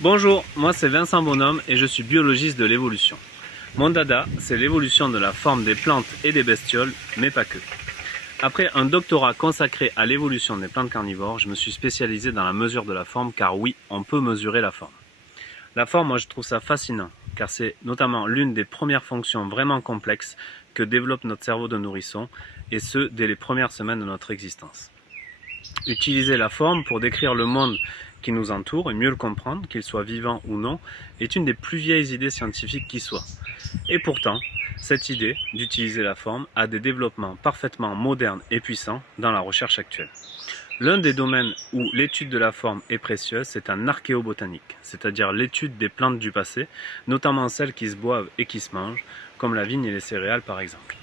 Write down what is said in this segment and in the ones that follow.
Bonjour, moi c'est Vincent Bonhomme et je suis biologiste de l'évolution. Mon dada, c'est l'évolution de la forme des plantes et des bestioles, mais pas que. Après un doctorat consacré à l'évolution des plantes carnivores, je me suis spécialisé dans la mesure de la forme, car oui, on peut mesurer la forme. La forme, moi je trouve ça fascinant, car c'est notamment l'une des premières fonctions vraiment complexes que développe notre cerveau de nourrisson, et ce, dès les premières semaines de notre existence. Utiliser la forme pour décrire le monde qui nous entoure et mieux le comprendre, qu'il soit vivant ou non, est une des plus vieilles idées scientifiques qui soit. Et pourtant, cette idée d'utiliser la forme a des développements parfaitement modernes et puissants dans la recherche actuelle. L'un des domaines où l'étude de la forme est précieuse, c'est en archéobotanique, c'est-à-dire l'étude des plantes du passé, notamment celles qui se boivent et qui se mangent, comme la vigne et les céréales par exemple.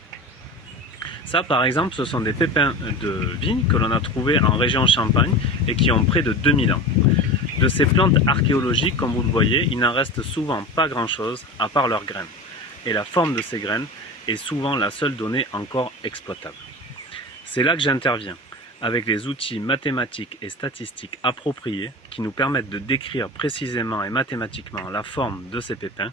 Ça, par exemple, ce sont des pépins de vigne que l'on a trouvés en région Champagne et qui ont près de 2000 ans. De ces plantes archéologiques, comme vous le voyez, il n'en reste souvent pas grand-chose à part leurs graines. Et la forme de ces graines est souvent la seule donnée encore exploitable. C'est là que j'interviens, avec les outils mathématiques et statistiques appropriés qui nous permettent de décrire précisément et mathématiquement la forme de ces pépins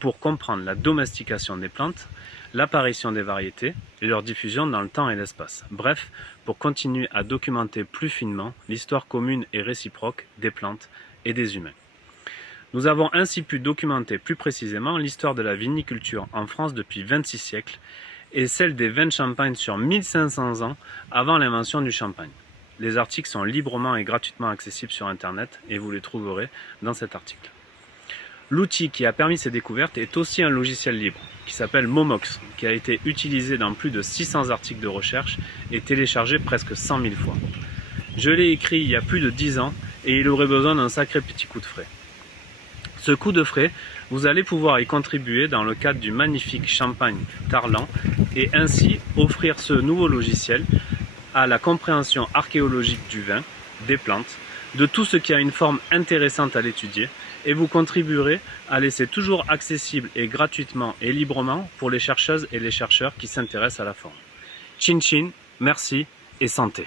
pour comprendre la domestication des plantes, l'apparition des variétés et leur diffusion dans le temps et l'espace. Bref, pour continuer à documenter plus finement l'histoire commune et réciproque des plantes et des humains. Nous avons ainsi pu documenter plus précisément l'histoire de la viniculture en France depuis 26 siècles et celle des vins de Champagne sur 1500 ans avant l'invention du champagne. Les articles sont librement et gratuitement accessibles sur Internet et vous les trouverez dans cet article. L'outil qui a permis ces découvertes est aussi un logiciel libre, qui s'appelle Momox, qui a été utilisé dans plus de 600 articles de recherche et téléchargé presque 100 000 fois. Je l'ai écrit il y a plus de 10 ans et il aurait besoin d'un sacré petit coup de frais. Ce coup de frais, vous allez pouvoir y contribuer dans le cadre du magnifique Champagne Tarlan et ainsi offrir ce nouveau logiciel à la compréhension archéologique du vin, des plantes, de tout ce qui a une forme intéressante à l'étudier, et vous contribuerez à laisser toujours accessible et gratuitement et librement pour les chercheuses et les chercheurs qui s'intéressent à la forme. Chin chin, merci et santé.